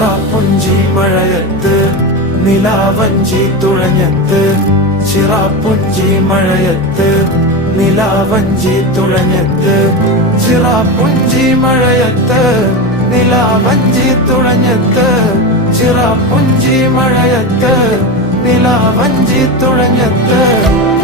ചിറാപ്പുഞ്ചി മഴയത്ത് നിലാവഞ്ചി തുഴഞ്ഞത്ത്, ചിറാപ്പുഞ്ചി മഴയത്ത് നിലാവഞ്ചി തുഴഞ്ഞത്ത്, ചിറാപ്പുഞ്ചി മഴയത്ത് നിലാവഞ്ചി തുഴഞ്ഞത്ത്, ചിറാപ്പുഞ്ചി മഴയത്ത് നിലാവഞ്ചി തുഴഞ്ഞത്ത്.